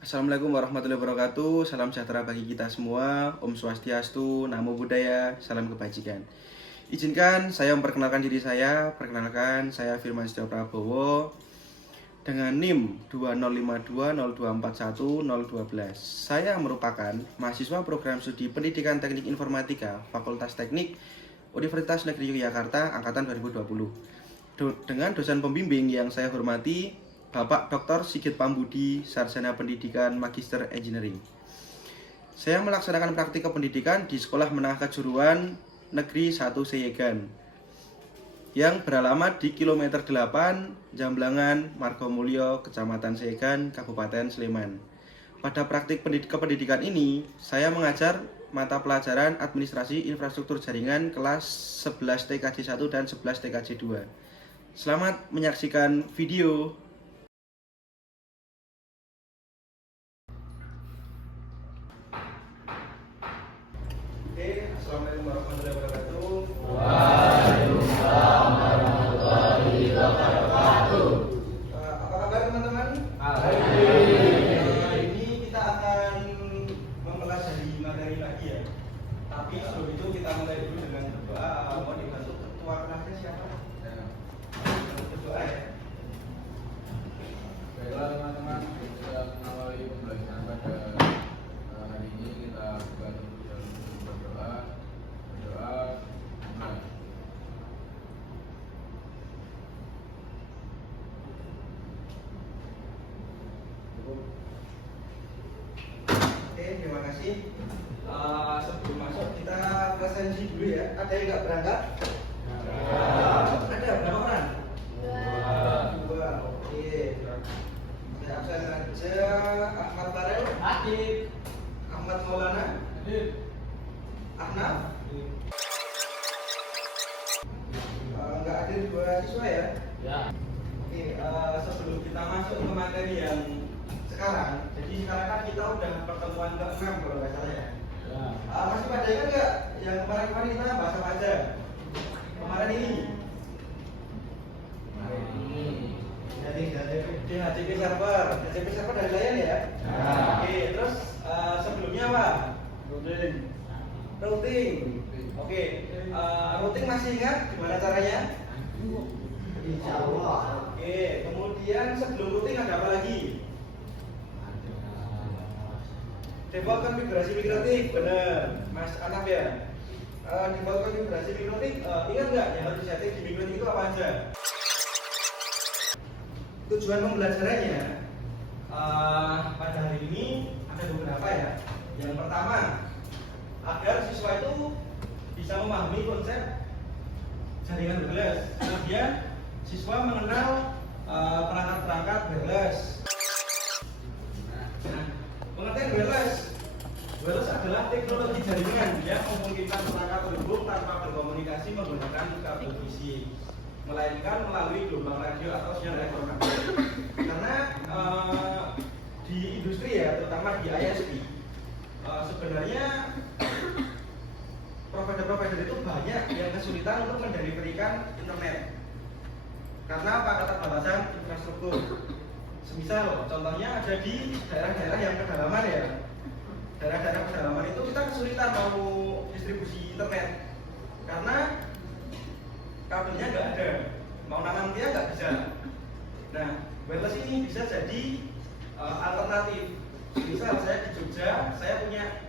Assalamualaikum warahmatullahi wabarakatuh. Salam sejahtera bagi kita semua. Om Swastiastu, Namo Buddhaya, salam kebajikan. Izinkan saya memperkenalkan diri saya. Perkenalkan, saya Firman Setia Prabowo dengan NIM 205202410012. Saya merupakan mahasiswa program studi Pendidikan Teknik Informatika Fakultas Teknik Universitas Negeri Yogyakarta angkatan 2020. Dengan dosen pembimbing yang saya hormati, Bapak Dr. Sigit Pambudi, Sarjana Pendidikan Magister Engineering. Saya melaksanakan praktik pendidikan di Sekolah Menengah Kejuruan Negeri 1 Seyegan yang beralamat di kilometer 8 Jamblangan, Margomulyo, Kecamatan Seyegan, Kabupaten Sleman. Pada praktik kependidikan ini, saya mengajar mata pelajaran Administrasi Infrastruktur Jaringan kelas 11 TKJ 1 dan 11 TKJ 2. Selamat menyaksikan video. Assalamualaikum warahmatullahi wabarakatuh. Waalaikumsalam warahmatullahi wabarakatuh. Apa kabar teman-teman? Alhamdulillah. Ini kita akan mempelajari materi lagi ya. Tapi sebelum itu kita mulai dulu dengan berdoa. Mohon dibantu ketua kelasnya siapa? Berdoa ya. Baiklah teman-teman, kita mengawali pembelajaran pada hari ini. Kita buka terlebih dahulu berdoa. Mulai. Oke, terima kasih. Sebelum masuk kita presensi dulu ya. Ada yang nggak berangkat? Ada berapa orang? Dua. Oke. Saya absen aja. Ahmad Farel. Hadir. Ahmad Maulana. Hadir. Ahnaf. Nggak hadir dua siswa ya. Ya. Oke, sebelum kita masuk ke materi yang sekarang, jadi sekarang kan kita udah pertemuan ke-6 kalau nggak salah ya. Ya. Masih pada ingat nggak yang kemarin-kemarin kita bahas apa aja? Kemarin ini Hari ini. dari DHCP server, DHCP server dari Layan ya. Ya. Oke, terus sebelumnya apa? Routing. Routing. Oke, routing masih ingat gimana caranya? Insya Allah. Oke, kemudian sebelum routing ada apa lagi? Default konfigurasi mikrotik, bener, Mas Anaf ya. Default konfigurasi mikrotik, ingat nggak yang harus disetting di mikrotik itu apa aja? Tujuan pembelajarannya pada hari ini ada beberapa ya. Yang pertama, agar siswa itu bisa memahami konsep jaringan wireless. Kemudian siswa mengenal perangkat-perangkat wireless. Nah, pengertian wireless adalah teknologi jaringan yang memungkinkan perangkat terhubung tanpa berkomunikasi menggunakan kabel fisik, melainkan melalui gelombang radio atau sinyal elektromagnetik. Karena di industri ya, terutama di ISP, sebenarnya provider-provider itu banyak yang kesulitan untuk mendeliverikan internet. Karena apa? Keterbatasan infrastruktur. Semisal contohnya ada di daerah-daerah yang pedalaman ya. Daerah-daerah pedalaman itu kita kesulitan mau distribusi internet karena kabelnya nggak ada, mau nanam tiang nggak bisa. Nah, wireless ini bisa jadi alternatif. Misal saya di Jogja, saya punya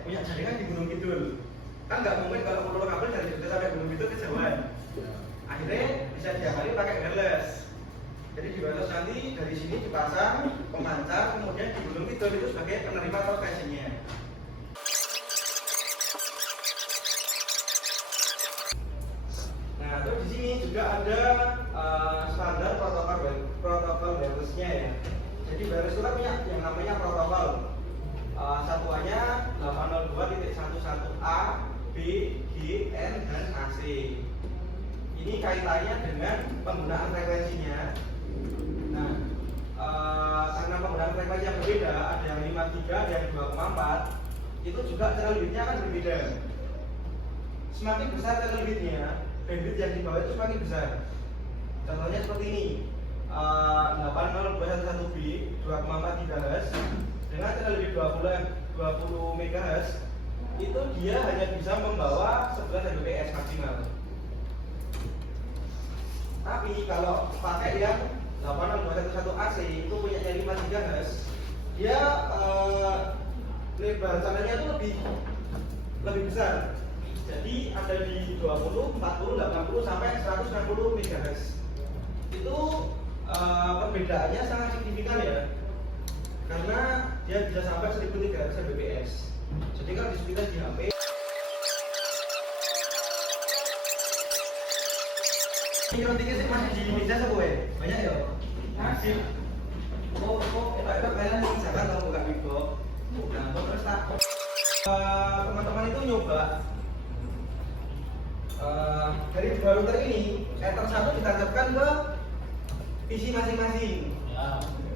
punya jaringan di Gunung Kidul. Kan nggak mungkin kalau menurut kabel dari Jogja sampai Gunung Kidul kejauhan. Akhirnya bisa diakali pakai wireless. Jadi di wireless nanti dari sini dipasang pemancar, kemudian di Gunung Kidul itu sebagai penerima frekuensinya. Nah, terus di sini juga ada standar protokol wirelessnya ya. Jadi wireless itu kan punya yang namanya protokol. Satuannya 802.11a, B, G, N, dan AC. Ini kaitannya dengan penggunaan frekuensinya. Nah, karena penggunaan frekuensi yang berbeda, ada yang 53, ada yang 2,4, itu juga terlebihnya akan berbeda. Semakin besar terlebihnya, bandwidth yang di bawah itu semakin besar. Contohnya seperti ini, 80211B 2,4 GHz dengan channel lebih 20 MHz, itu dia hanya bisa membawa 11 Mbps maksimal. Tapi kalau pakai yang 80211 AC itu punya 5 GHz, dia lebar channelnya itu lebih besar. Jadi ada di 20, 40, 80 sampai 160 MHz. Itu perbedaannya sangat signifikan ya. Karena dia bisa sampai 1300 Mbps. Jadi kalau disesuaikan di HP mikrotiknya sih masih di meja sebuah banyak ya? Masih. Itu kalian misalkan kalau buka Wigo, nah terus tak teman-teman itu nyoba dari dua router ini, Ether 1 ditancapkan ke PC masing-masing.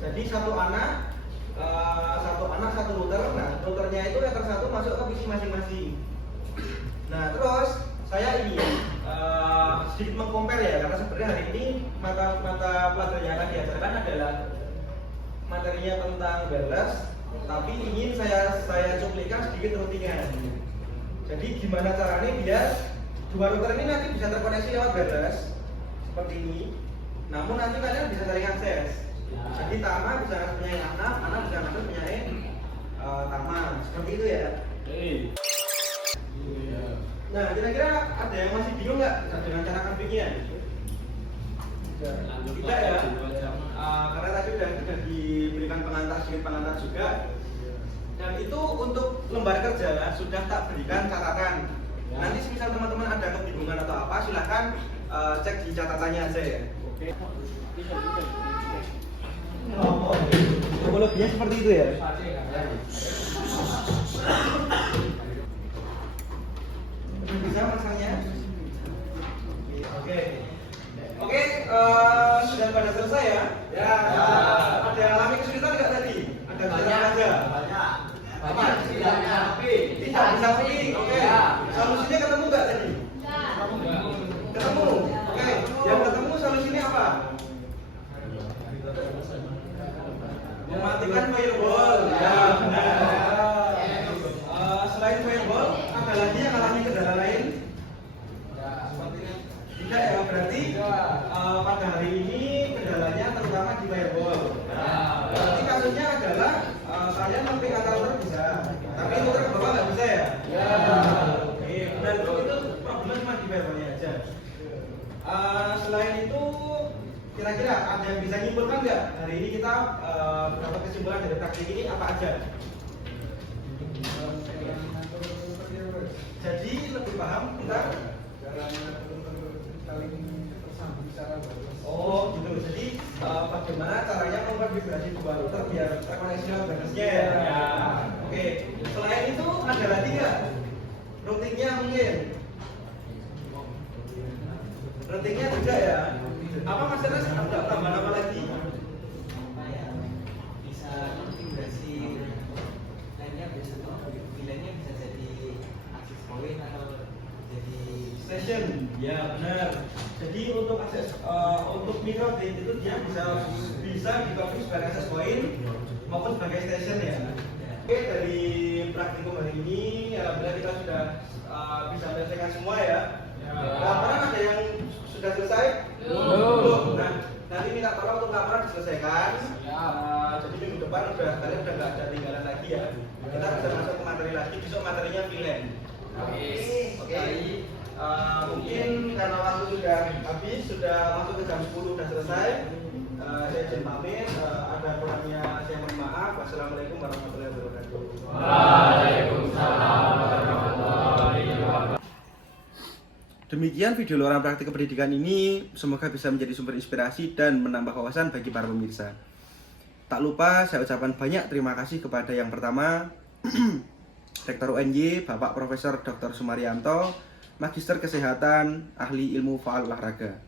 Jadi satu anak satu router. Nah routernya itu Ether 1 masuk ke PC masing-masing. Nah terus saya ini sedikit mengcompare ya, karena sebenarnya hari ini mata pelajaran yang akan diajarkan adalah materinya tentang wireless, tapi ingin saya cuplikan sedikit routingan. Jadi gimana caranya biar dua router ini nanti bisa terkoneksi lewat wireless seperti ini, namun nanti kalian bisa saling akses. Jadi Tama bisa akses punya Anak bisa akses punya Tama, seperti itu ya. Nah, kira-kira ada yang masih bingung nggak dengan cara config-nya? Tidak ya, karena tadi sudah diberikan sedikit pengantar juga. Dan itu untuk lembar kerja sudah tak berikan catatan. Nanti misal teman-teman ada kebingungan atau apa, silahkan cek di catatannya aja ya. Oke. Topologinya seperti itu ya. Bisa masangnya? Oke, sudah pada selesai ya? Ya. Ada yang alami kesulitan nggak tadi? Ada kesulitan aja? Banyak. Tidak bisa kopi. Oke. Solusinya ketemu nggak tadi? Ketemu. Oke. Yang ketemu solusinya apa? Mematikan firewall. Ya, benar. Selain firewall, ada lagi yang alami kendala lain? Tidak ya, berarti pada hari ini kendalanya terutama di firewall. Berarti kasusnya adalah kalian mengklik antar router bisa, tapi router ke bawah nggak bisa ya? Oke, benar, itu problemnya cuma di firewallnya aja. Selain itu, kira-kira ada yang bisa nyimpulkan nggak? Hari ini kita dapat kesimpulan dari praktik ini apa aja? Jadi lebih paham tentang oh gitu. Jadi bagaimana caranya membuat vibrasi dua router biar terkoneksi dengan batasnya ya. Oke. Selain itu ada lagi nggak? Routingnya mungkin. Routingnya juga ya. Apa Mas Enes ada tambahan apa lagi? Bisa integrasi lainnya, bisa pilihannya bisa jadi access point atau jadi Station. Ya benar. Jadi untuk akses untuk microgrid itu dia bisa dikonfigurasi sebagai access point maupun sebagai station ya. Oke, dari praktikum hari ini alhamdulillah kita sudah bisa menyelesaikan semua ya. Laporan ada yang sudah selesai? Belum. Nah, nanti minta tolong untuk laporan diselesaikan. Jadi minggu depan kalian udah nggak ada tinggalan lagi ya. Kita bisa masuk ke materi lagi. Besok materinya freelance. Oke. Mungkin karena waktu sudah habis, sudah masuk ke jam 10 sudah selesai. Saya izin pamit. Ada kurangnya saya mohon maaf. Wassalamualaikum warahmatullahi wabarakatuh. Waalaikumsalam warahmatullahi wabarakatuh. Demikian video luaran praktik kependidikan ini, semoga bisa menjadi sumber inspirasi dan menambah wawasan bagi para pemirsa. Tak lupa saya ucapkan banyak terima kasih kepada yang pertama Rektor UNY Bapak Profesor Dr. Sumaryanto, Magister Kesehatan, Ahli Ilmu Faal Olahraga.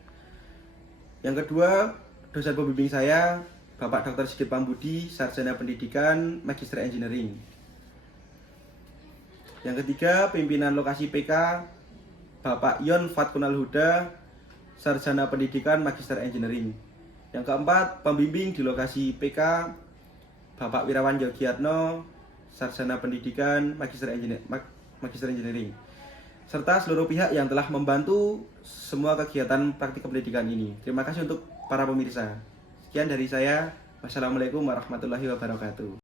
Yang kedua, dosen pembimbing saya Bapak Dr. Sigit Pambudi, Sarjana Pendidikan, Magister Engineering. Yang ketiga, pimpinan lokasi PK Bapak Yon Fatkunal Huda, Sarjana Pendidikan, Magister Engineering. Yang keempat, pembimbing di lokasi PK Bapak Wirawan Yogiatno, Sarjana Pendidikan, Magister Engineering, serta seluruh pihak yang telah membantu semua kegiatan praktik pendidikan ini. Terima kasih untuk para pemirsa. Sekian dari saya. Wassalamualaikum warahmatullahi wabarakatuh.